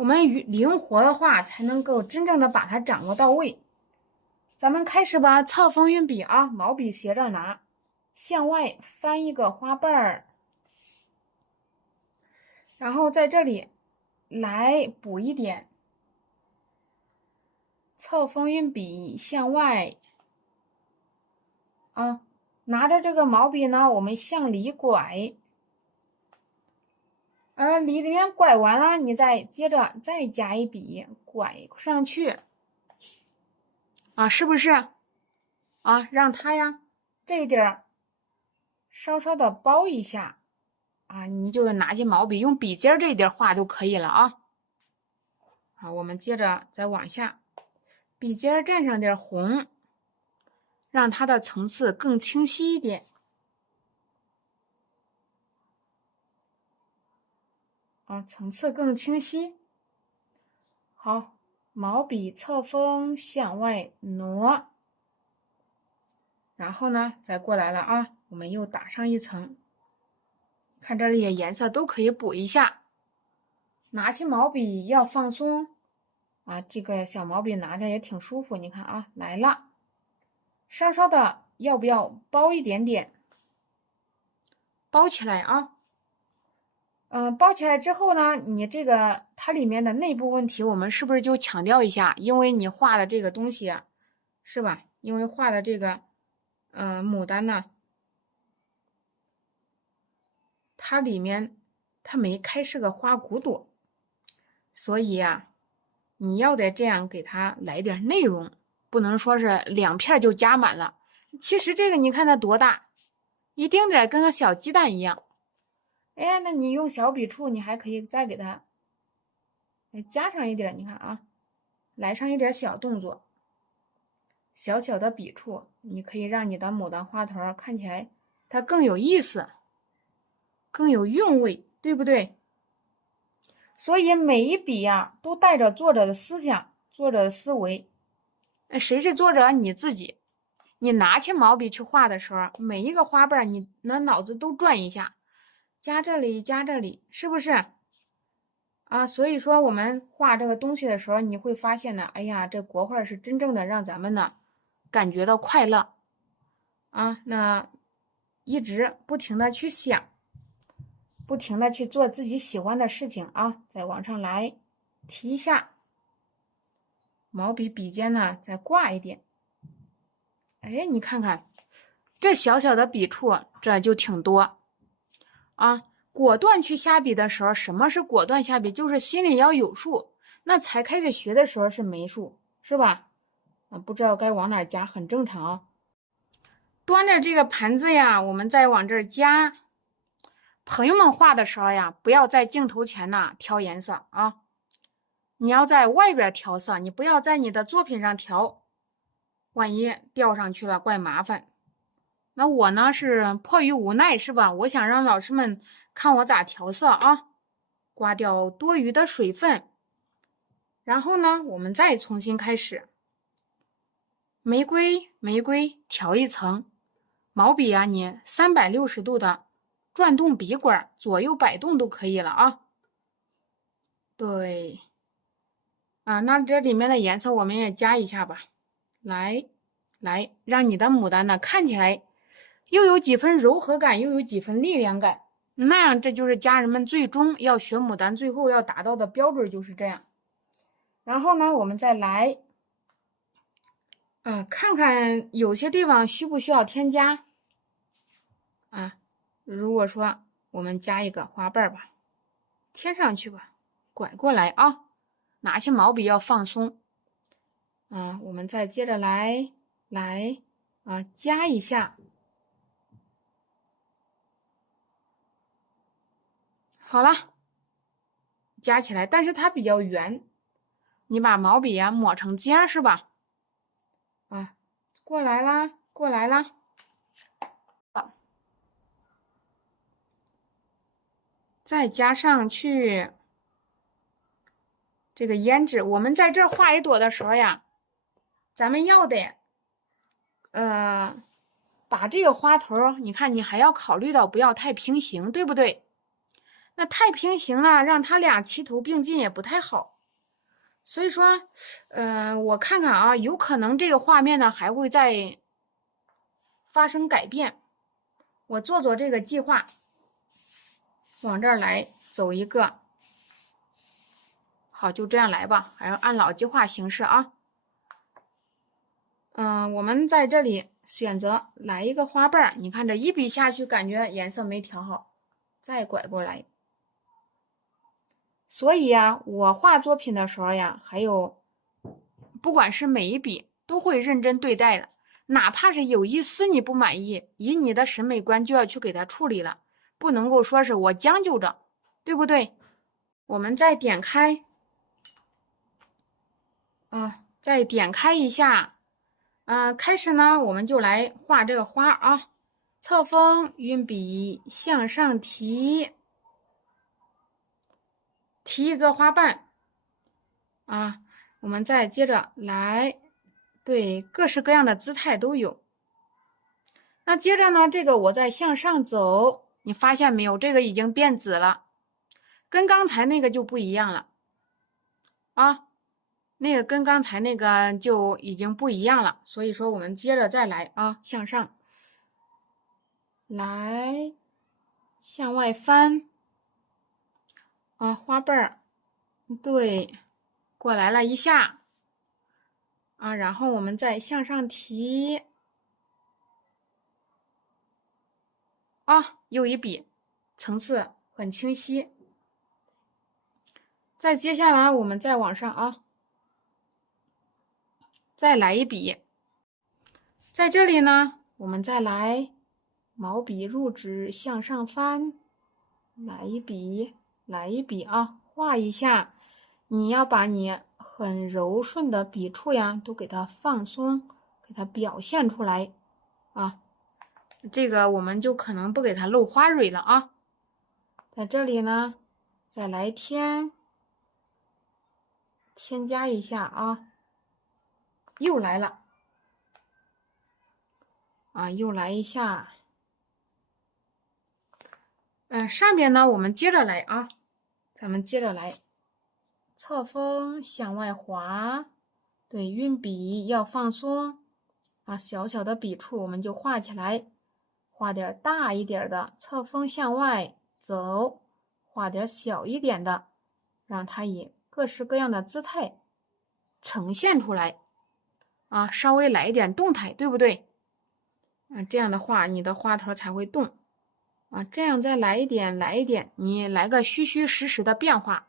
我们灵活的话，才能够真正的把它掌握到位。咱们开始吧，侧锋运笔啊，毛笔斜着拿，向外翻一个花瓣儿，然后在这里来补一点，侧锋运笔向外啊，拿着这个毛笔呢，我们向里拐，里面拐完了，你再接着再加一笔，拐上去啊，是不是啊？让它呀这一点儿稍稍的包一下啊，你就拿起毛笔用笔尖这一点画就可以了啊。好，我们接着再往下，笔尖蘸上点红，让它的层次更清晰一点。啊，层次更清晰。好，毛笔侧锋向外挪，然后呢，再过来了啊，我们又打上一层。看这里颜色都可以补一下。拿起毛笔要放松啊，这个小毛笔拿着也挺舒服。你看啊，来了，稍稍的要不要包一点点？包起来啊。包起来之后呢，你这个它里面的内部问题，我们是不是就强调一下？因为你画的这个东西啊，是吧？因为画的这个牡丹呢，它里面它没开是个花骨朵，所以啊，你要得这样给它来点内容，不能说是2片就加满了。其实这个你看它多大，一丁点跟个小鸡蛋一样。哎，那你用小笔触，你还可以再给它加上一点，你看啊，来上一点小动作，小小的笔触，你可以让你的牡丹花头看起来它更有意思，更有韵味，对不对？所以每一笔呀，都带着作者的思想，作者的思维。谁是作者？你自己。你拿起毛笔去画的时候，每一个花瓣你那脑子都转一下，加这里，加这里，是不是？啊，所以说我们画这个东西的时候，你会发现呢，哎呀，这国画是真正的让咱们呢感觉到快乐啊。那一直不停的去想，不停的去做自己喜欢的事情啊。再往上来提一下，毛笔笔尖呢再挂一点。哎，你看看这小小的笔触，这就挺多啊。果断去下笔的时候，什么是果断下笔？就是心里要有数。那才开始学的时候是没数，是吧？不知道该往哪加，很正常啊。端着这个盘子呀，我们再往这儿加。朋友们画的时候呀，不要在镜头前呢调颜色啊，你要在外边调色，你不要在你的作品上调，万一掉上去了怪麻烦。那我呢是迫于无奈，是吧？我想让老师们看我咋调色啊，刮掉多余的水分，然后呢，我们再重新开始。玫瑰，玫瑰，调一层。毛笔啊，你360度的转动笔管，左右摆动都可以了啊。对，啊，那这里面的颜色我们也加一下吧。来，让你的牡丹呢看起来又有几分柔和感，又有几分力量感。那样，这就是家人们最终要学牡丹，最后要达到的标准就是这样。然后呢，我们再来，看看有些地方需不需要添加啊？如果说我们加一个花瓣吧，添上去吧，拐过来啊，拿起毛笔要放松啊。我们再接着来啊，加一下。好了，加起来，但是它比较圆，你把毛笔呀抹成尖是吧？啊，过来啦，过来啦。再加上去这个胭脂，我们在这儿画一朵的时候呀，咱们要得，把这个花头，你看你还要考虑到不要太平行，对不对？那太平行了，让它俩齐头并进也不太好。所以说，我看看啊，有可能这个画面呢还会再发生改变。我做做这个计划，往这儿来走一个。好，就这样来吧，还要按老计划行事啊。我们在这里选择来一个花瓣，你看这一笔下去，感觉颜色没调好，再拐过来。所以呀，我画作品的时候呀，还有不管是每一笔都会认真对待的，哪怕是有一丝你不满意，以你的审美观就要去给它处理了，不能够说是我将就着，对不对？我们再点开再点开一下，开始呢，我们就来画这个花啊。侧锋运笔向上提一个花瓣啊，我们再接着来，对，各式各样的姿态都有。那接着呢，这个我再向上走，你发现没有？这个已经变紫了，跟刚才那个就不一样了啊。那个跟刚才那个就已经不一样了，所以说我们接着再来啊，向上来，向外翻啊，花瓣儿，对，过来了一下啊，然后我们再向上提啊，又一笔，层次很清晰。再接下来我们再往上啊。再来一笔，在这里呢，我们再来毛笔入纸向上翻，来一笔，来一笔啊，画一下。你要把你很柔顺的笔触呀，都给它放松，给它表现出来啊。这个我们就可能不给它露花蕊了啊。在这里呢，再来添加一下啊。又来了啊，又来一下。上边呢，我们接着来啊，咱们接着来，侧锋向外滑，对，运笔要放松啊，小小的笔触我们就画起来，画点大一点的，侧锋向外走，画点小一点的，让它以各式各样的姿态呈现出来。啊，稍微来一点动态，对不对？这样的话你的花头才会动啊。这样再来一点，来一点，你来个虚虚实实的变化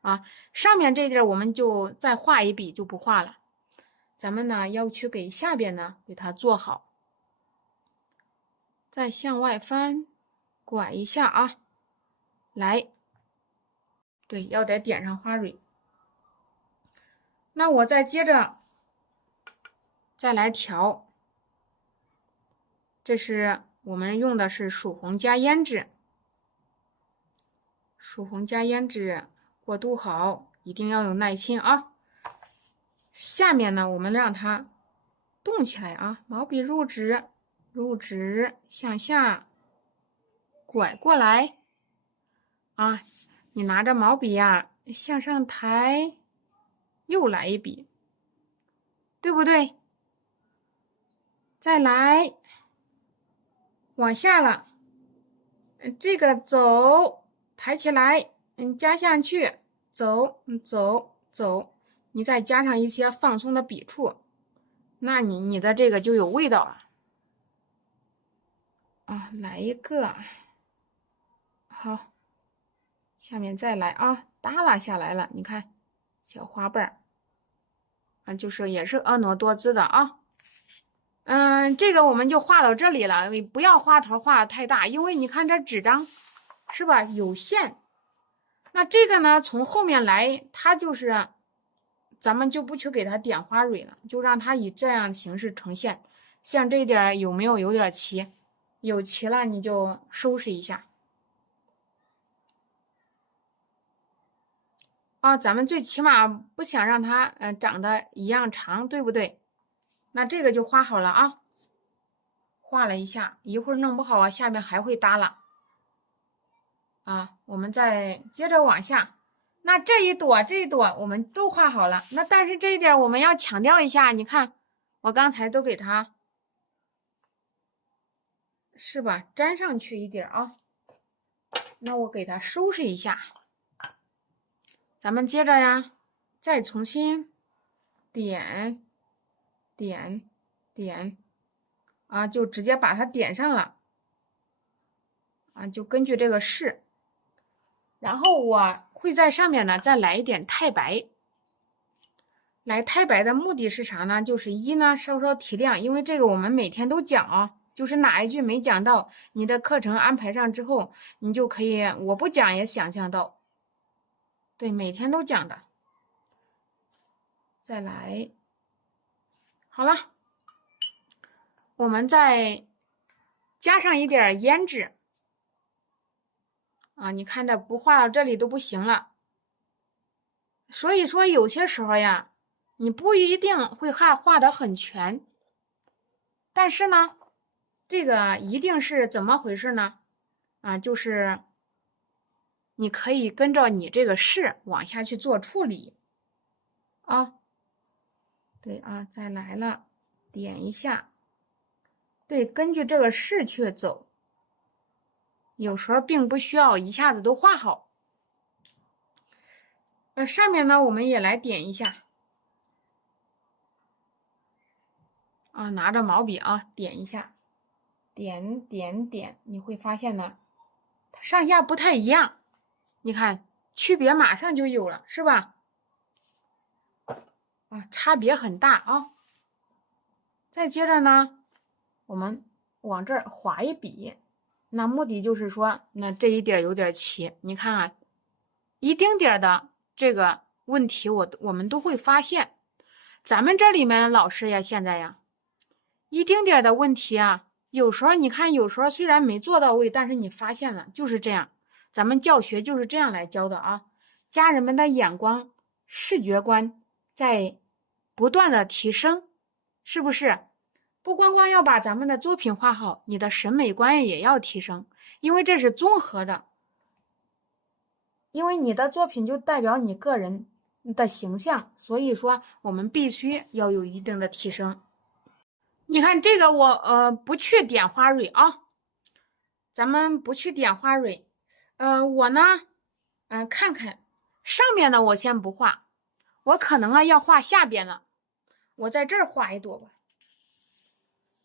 啊。上面这地儿我们就再画一笔就不画了，咱们呢要去给下边呢给它做好。再向外翻，拐一下啊，来，对，要得点上花蕊。那我再接着再来调，这是我们用的是曙红加胭脂，曙红加胭脂过渡好，一定要有耐心啊。下面呢，我们让它动起来啊，毛笔入纸，入纸向下拐过来啊，你拿着毛笔呀，向上抬，又来一笔，对不对？再来，往下了，这个走，抬起来，加上去，走，走，走，你再加上一些放松的笔触，那你的这个就有味道了。啊，来一个，好，下面再来啊，耷拉下来了，你看，小花瓣啊，就是也是婀娜多姿的啊。这个我们就画到这里了，不要花头画太大，因为你看这纸张是吧有限。那这个呢，从后面来，它就是咱们就不去给它点花蕊了，就让它以这样形式呈现。像这一点有没有点齐？有齐了你就收拾一下。啊，咱们最起码不想让它长得一样长，对不对？那这个就画好了啊，画了一下，一会儿弄不好啊，下面还会耷拉啊，我们再接着往下。那这一朵我们都画好了，那但是这一点我们要强调一下，你看我刚才都给它是吧粘上去一点啊，那我给它收拾一下，咱们接着呀再重新点啊，就直接把它点上了啊，就根据这个试，然后我会在上面呢再来一点太白。来太白的目的是啥呢？就是一呢稍稍提亮，因为这个我们每天都讲啊，就是哪一句没讲到，你的课程安排上之后，你就可以我不讲也想象到。对，每天都讲的。再来，好了，我们再加上一点胭脂啊，你看这不画到这里都不行了。所以说有些时候呀，你不一定会画得很全，但是呢，这个一定是怎么回事呢？啊，就是你可以跟着你这个式往下去做处理啊。对啊，再来了，点一下。对，根据这个式去走，有时候并不需要一下子都画好。上面呢，我们也来点一下啊，拿着毛笔啊，点一下，点，你会发现呢，它上下不太一样，你看区别马上就有了，是吧？啊，差别很大啊。再接着呢，我们往这儿划一笔，那目的就是说，那这一点有点齐，你看啊，一丁点儿的这个问题我们都会发现。咱们这里面老师呀，现在呀，一丁点儿的问题啊，有时候你看，有时候虽然没做到位，但是你发现了，就是这样。咱们教学就是这样来教的啊，家人们的眼光、视觉观在不断的提升，是不是？不光光要把咱们的作品画好，你的审美观也要提升，因为这是综合的。因为你的作品就代表你个人的形象，所以说我们必须要有一定的提升。你看这个我不去点花蕊啊，咱们不去点花蕊。我呢，看看上面呢，我先不画，我可能啊要画下边了。我在这儿画一朵吧。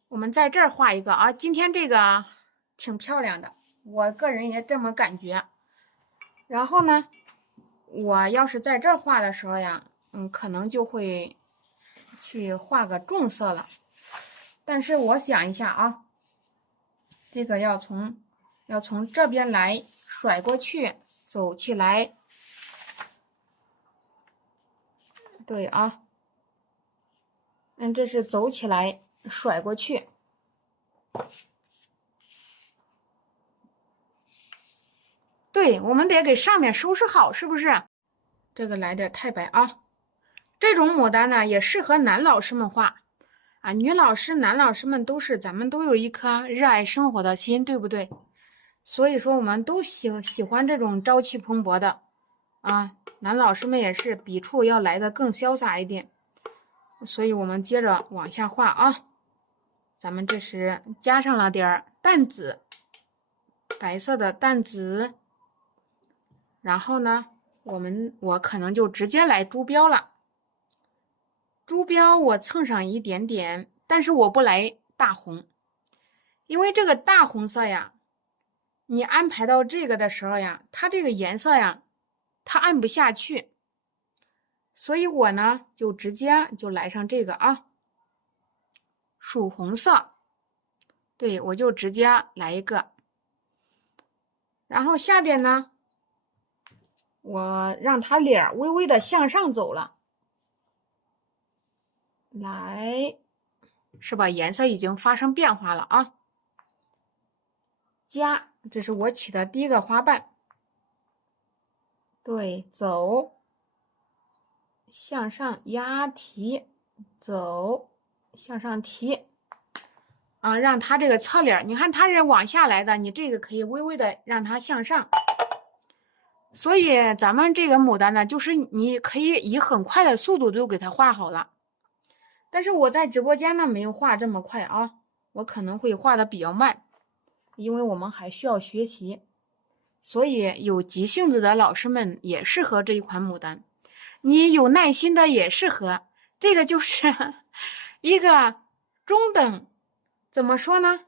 我们在这儿画一个啊，今天这个挺漂亮的，我个人也这么感觉。然后呢，我要是在这儿画的时候呀，可能就会去画个重色了。但是我想一下啊，这个要从这边来甩过去，走起来。对啊，这是走起来甩过去。对，我们得给上面收拾好，是不是？这个来点太白啊。这种牡丹呢，也适合男老师们画啊。女老师、男老师们咱们都有一颗热爱生活的心，对不对？所以说，我们都喜欢这种朝气蓬勃的啊。男老师们也是笔触要来的更潇洒一点。所以我们接着往下画啊。咱们这是加上了点淡紫，白色的淡紫。然后呢，我可能就直接来珠标了。珠标我蹭上一点点，但是我不来大红，因为这个大红色呀，你安排到这个的时候呀，它这个颜色呀，它按不下去，所以我呢就直接就来上这个啊，曙红色。对，我就直接来一个，然后下边呢，我让它脸微微的向上走了，来，是吧？颜色已经发生变化了啊。加，这是我起的第一个花瓣。对，走，向上压提，走，向上提。啊，让它这个侧脸，你看它是往下来的，你这个可以微微的让它向上。所以咱们这个牡丹呢，就是你可以以很快的速度就给它画好了。但是我在直播间呢没有画这么快啊，我可能会画的比较慢，因为我们还需要学习。所以有急性子的老师们也适合这一款牡丹，你有耐心的也适合。这个就是一个中等，怎么说呢？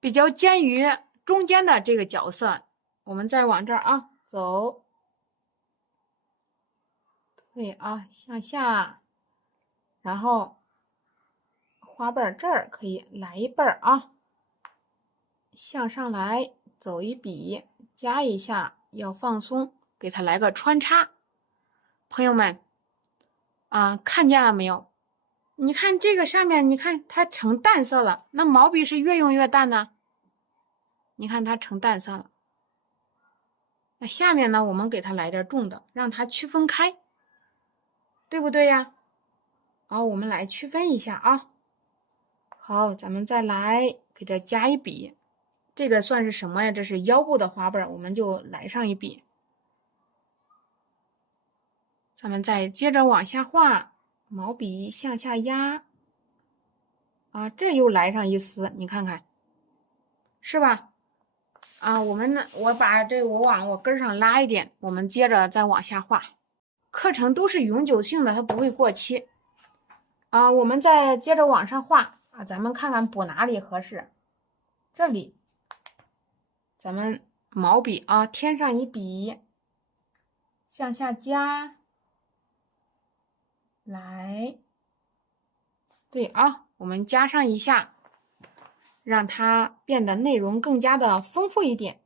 比较介于中间的这个角色。我们再往这儿啊走，对啊，向下，然后花瓣这儿可以来一瓣啊，向上来走一笔，加一下，要放松，给它来个穿插。朋友们啊，看见了没有？你看这个上面，你看它成淡色了，那毛笔是越用越淡呢。你看它成淡色了，那下面呢，我们给它来点重的，让它区分开，对不对呀？好，我们来区分一下啊。好，咱们再来给这加一笔，这个算是什么呀？这是腰部的花瓣，我们就来上一笔。咱们再接着往下画，毛笔向下压，啊，这又来上一丝，你看看，是吧？啊，我们呢，我把这我往我根上拉一点，我们接着再往下画。课程都是永久性的，它不会过期。啊，我们再接着往上画啊，咱们看看补哪里合适。这里，咱们毛笔啊添上一笔，向下加，来，对啊，我们加上一下，让它变得内容更加的丰富一点。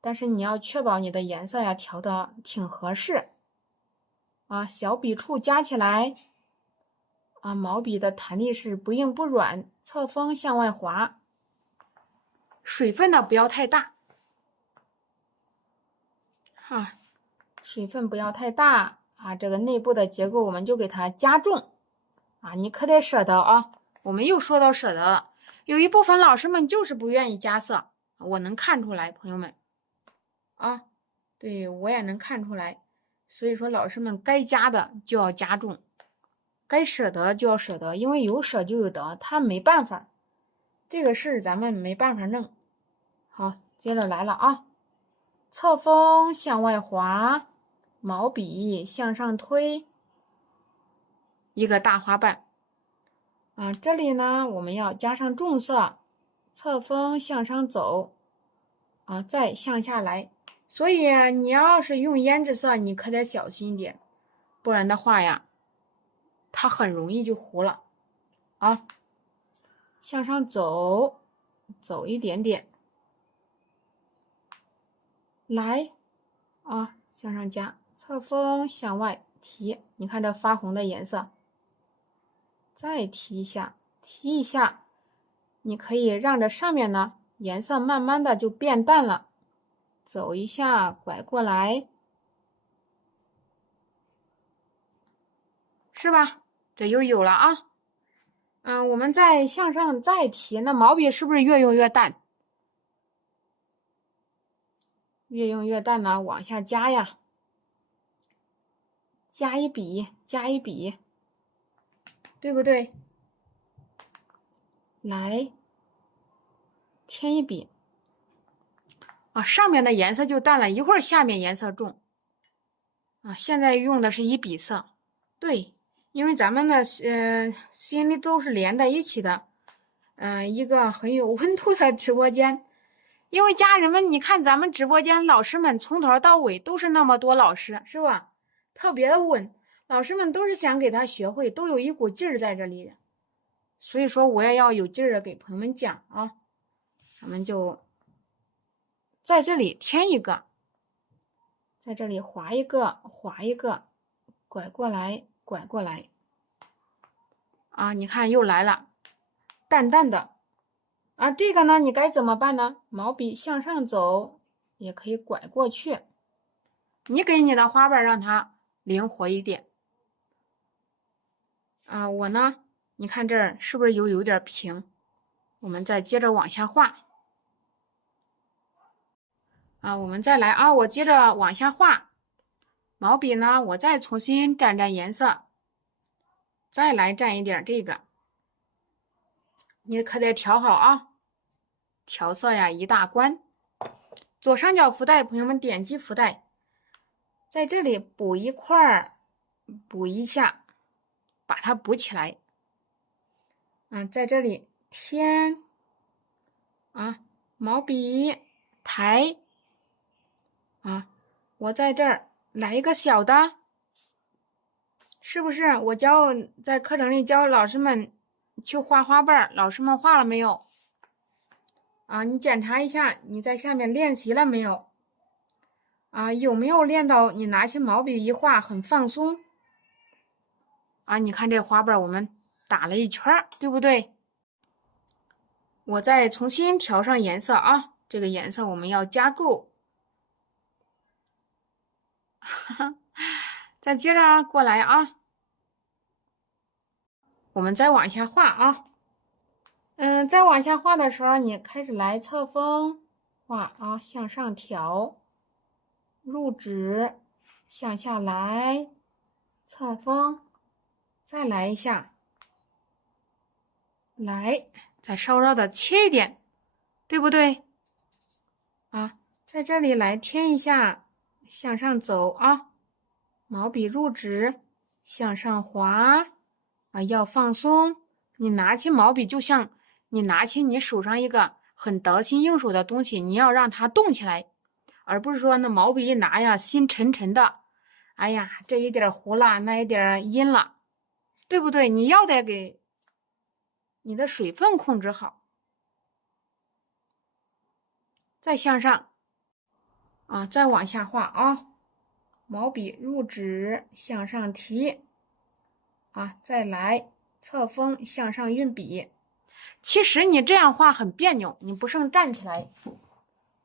但是你要确保你的颜色呀调的挺合适啊，小笔触加起来啊，毛笔的弹力是不硬不软，侧锋向外滑，水分呢不要太大啊，水分不要太大啊，这个内部的结构我们就给它加重啊，你可得舍得啊。我们又说到舍得了，有一部分老师们就是不愿意加色，我能看出来，朋友们啊，对我也能看出来，所以说老师们该加的就要加重，该舍得就要舍得，因为有舍就有得，他没办法，这个事咱们没办法弄。好，接着来了啊，侧锋向外滑，毛笔向上推，一个大花瓣啊，这里呢我们要加上重色，侧锋向上走啊，再向下来。所以你要是用胭脂色，你可得小心一点，不然的话呀，它很容易就糊了啊。向上走，走一点点，来啊，向上加，侧锋向外提，你看这发红的颜色，再提一下，提一下，你可以让这上面呢颜色慢慢的就变淡了，走一下，拐过来，是吧？这又有了啊。我们再向上再提，那毛笔是不是越用越淡？越用越淡呢，往下加呀，加一笔，加一笔，对不对？来，添一笔啊，上面的颜色就淡了，一会儿下面颜色重啊。现在用的是一笔色，对，因为咱们的心里都是连在一起的，一个很有温度的直播间。因为家人们，你看咱们直播间老师们从头到尾都是那么多老师，是吧？特别的稳，老师们都是想给他学会，都有一股劲儿在这里的。所以说我也要有劲儿的给朋友们讲啊。咱们就在这里添一个，在这里划一个，划一个，拐过来，拐过来。啊，你看又来了，淡淡的。啊，这个呢，你该怎么办呢？毛笔向上走，也可以拐过去。你给你的花瓣让它灵活一点。啊，我呢，你看这儿是不是有点平？我们再接着往下画。啊，我们再来啊，我接着往下画，毛笔呢，我再重新蘸蘸颜色，再来蘸一点这个，你可得调好啊，调色呀一大关。左上角福袋，朋友们点击福袋，在这里补一块，补一下，把它补起来。在这里添毛笔抬我在这儿来一个小的，是不是？我在课程里教老师们去画花瓣，老师们画了没有？你检查一下你在下面练习了没有？有没有练到你拿起毛笔一画很放松？你看这花瓣我们打了一圈，对不对？我再重新调上颜色啊，这个颜色我们要加够。再接着过来啊，我们再往下画啊。再往下画的时候，你开始来侧锋画啊，向上调，入指，向下来，侧锋，再来一下，来，再稍稍的切一点，对不对？在这里来添一下，向上走啊，毛笔入指，向上滑要放松。你拿起毛笔就像你拿起你手上一个很得心应手的东西，你要让它动起来，而不是说那毛笔一拿呀，心沉沉的，哎呀，这一点糊了，那一点阴了，对不对？你要得给你的水分控制好。再向上再往下画啊，毛笔入指，向上提再来侧锋向上运笔。其实你这样画很别扭，你不慎站起来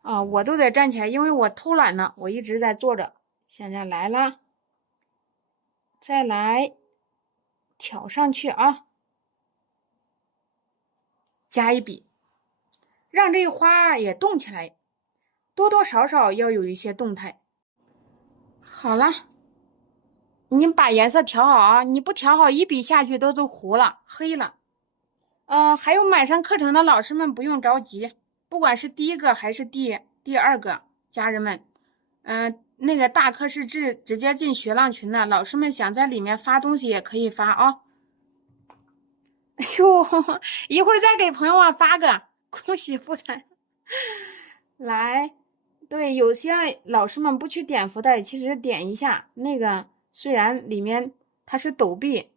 我都得站起来，因为我偷懒呢，我一直在坐着。现在来了，再来挑上去加一笔，让这个花也动起来，多多少少要有一些动态。好了，你把颜色调好你不调好，一笔下去都糊了，黑了。还有买上课程的老师们不用着急，不管是第一个还是第二个家人们，那个大课是直接进学浪群的，老师们想在里面发东西也可以发哎呦，一会儿再给朋友们发个恭喜福袋。来，对，有些老师们不去点福袋，其实点一下那个，虽然里面它是抖币。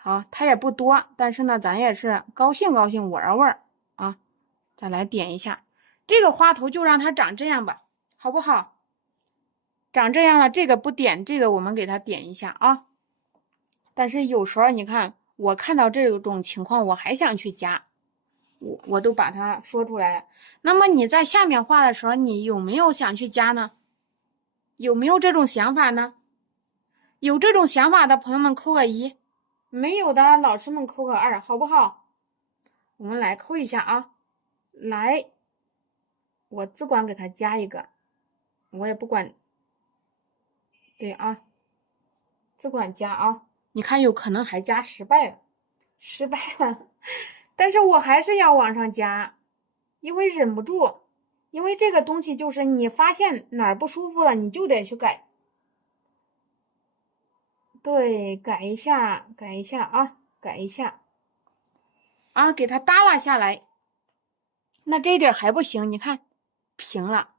好，它也不多，但是呢，咱也是高兴高兴，玩玩再来点一下这个花头，就让它长这样吧，好不好？长这样了，这个不点，这个我们给它点一下但是有时候你看，我看到这种情况，我还想去加，我都把它说出来了。那么你在下面画的时候，你有没有想去加呢？有没有这种想法呢？有这种想法的朋友们扣个1。没有的老师们扣个2，好不好？我们来扣一下来，我只管给它加一个，我也不管，对只管加你看有可能还加失败了，但是我还是要往上加，因为忍不住，因为这个东西就是你发现哪儿不舒服了，你就得去改。对，改一下改一下给它耷拉下来。那这一点还不行，你看平了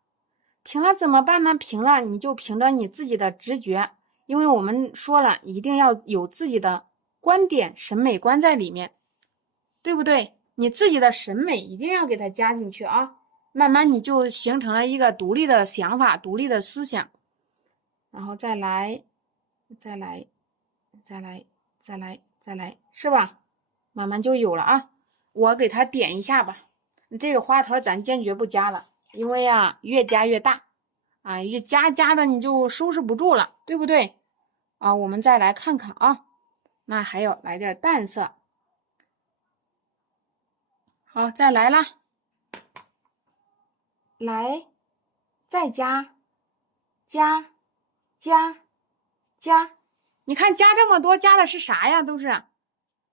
怎么办呢？平了你就凭着你自己的直觉，因为我们说了一定要有自己的观点审美观在里面，对不对？你自己的审美一定要给它加进去慢慢你就形成了一个独立的想法，独立的思想，然后再来，是吧？慢慢就有了我给它点一下吧。这个花头咱坚决不加了，因为越加越大越加的你就收拾不住了，对不对我们再来看看那还有来点淡色。好，再来啦，来再加，加，加，你看加这么多，加的是啥呀？都是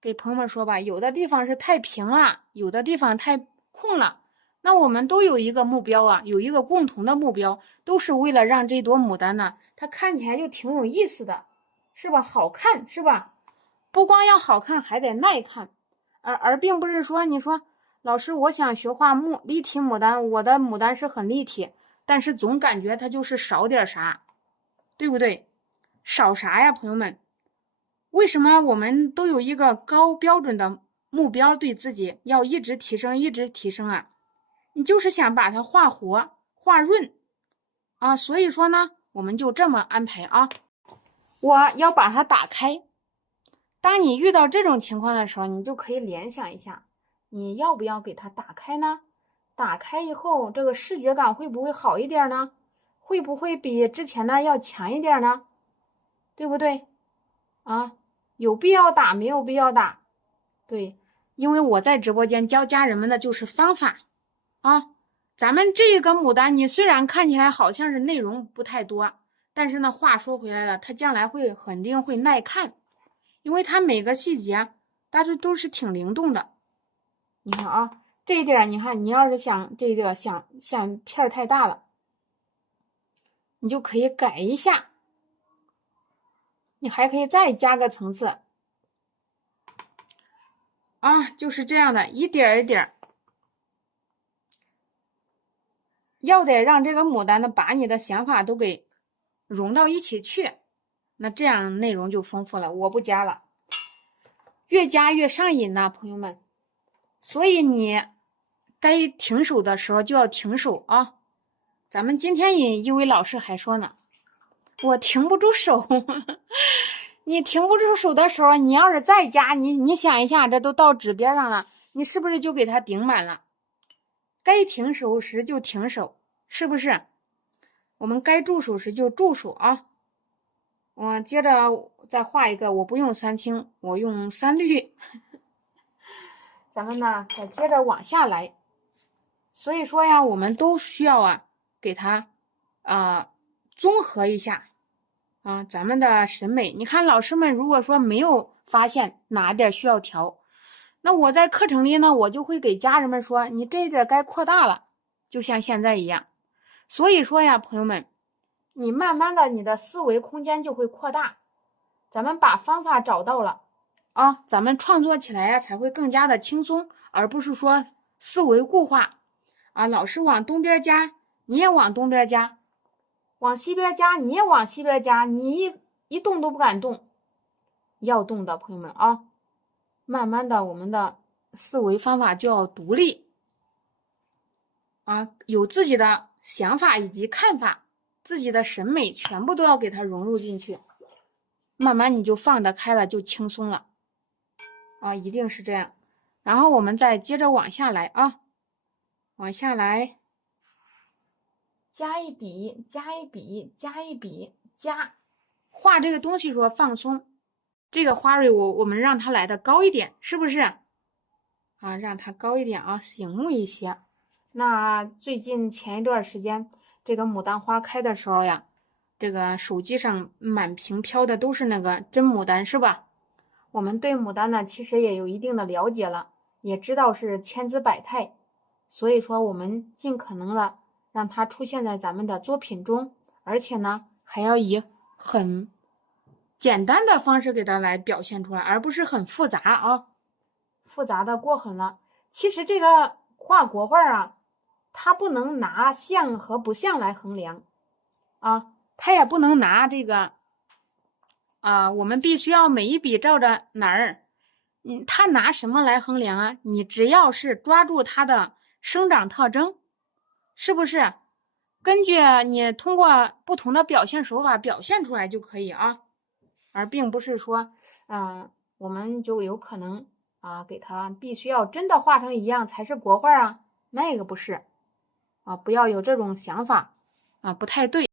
给朋友们说吧，有的地方是太平了，有的地方太空了。那我们都有一个目标啊，有一个共同的目标，都是为了让这朵牡丹呢，它看起来就挺有意思的，是吧？好看，是吧？不光要好看，还得耐看，而并不是说你说老师，我想学画立体牡丹，我的牡丹是很立体，但是总感觉它就是少点啥，对不对？少啥呀，朋友们？为什么我们都有一个高标准的目标，对自己要一直提升，一直提升啊？你就是想把它画活、画润啊，所以说呢，我们就这么安排啊。我要把它打开。当你遇到这种情况的时候，你就可以联想一下，你要不要给它打开呢？打开以后，这个视觉感会不会好一点呢？会不会比之前的要强一点呢？对不对？啊，有必要打，没有必要打。对，因为我在直播间教家人们的就是方法啊。咱们这个牡丹，你虽然看起来好像是内容不太多，但是呢，话说回来了，它将来肯定会耐看，因为它每个细节大致都是挺灵动的。你看啊，这一点你看，你要是想这个想片太大了，你就可以改一下，你还可以再加个层次啊，就是这样的，一点一点。要得让这个牡丹呢，把你的想法都给融到一起去，那这样内容就丰富了。我不加了，越加越上瘾呢，朋友们。所以你该停手的时候就要停手啊。咱们今天一位老师还说呢，我停不住手。你停不住手的时候，你要是再加，你想一下，这都到纸边上了，你是不是就给它顶满了？该停手时就停手，是不是？我们该住手时就住手啊。我接着再画一个，我不用三青，我用三绿。咱们呢再接着往下来。所以说呀，我们都需要啊给它综合一下啊咱们的审美。你看老师们如果说没有发现哪点需要调，那我在课程里呢，我就会给家人们说，你这一点该扩大了，就像现在一样。所以说呀，朋友们，你慢慢的你的思维空间就会扩大。咱们把方法找到了啊，咱们创作起来呀才会更加的轻松，而不是说思维固化啊。老师往东边加，你也往东边加；往西边加，你也往西边加。你一动都不敢动，要动的朋友们啊，慢慢的我们的思维方法就要独立啊，有自己的想法以及看法，自己的审美全部都要给它融入进去。慢慢你就放得开了，就轻松了啊，一定是这样。然后我们再接着往下来啊，往下来，加一笔，加一笔，加一笔，加。画这个东西说放松，这个花蕊我们让它来的高一点，是不是？啊，让它高一点啊，醒目一些。那最近前一段时间，这个牡丹花开的时候呀，这个手机上满屏飘的都是那个真牡丹，是吧？我们对牡丹呢，其实也有一定的了解了，也知道是千姿百态，所以说我们尽可能的让它出现在咱们的作品中，而且呢，还要以很简单的方式给它来表现出来，而不是很复杂啊，复杂的过狠了。其实这个画国画啊，它不能拿像和不像来衡量啊，它也不能拿这个我们必须要每一笔照着哪儿，它拿什么来衡量啊？你只要是抓住它的生长特征，是不是？根据你通过不同的表现手法表现出来就可以啊，而并不是说，我们就有可能给它必须要真的画成一样才是国画啊，那个不是啊，不要有这种想法啊，不太对。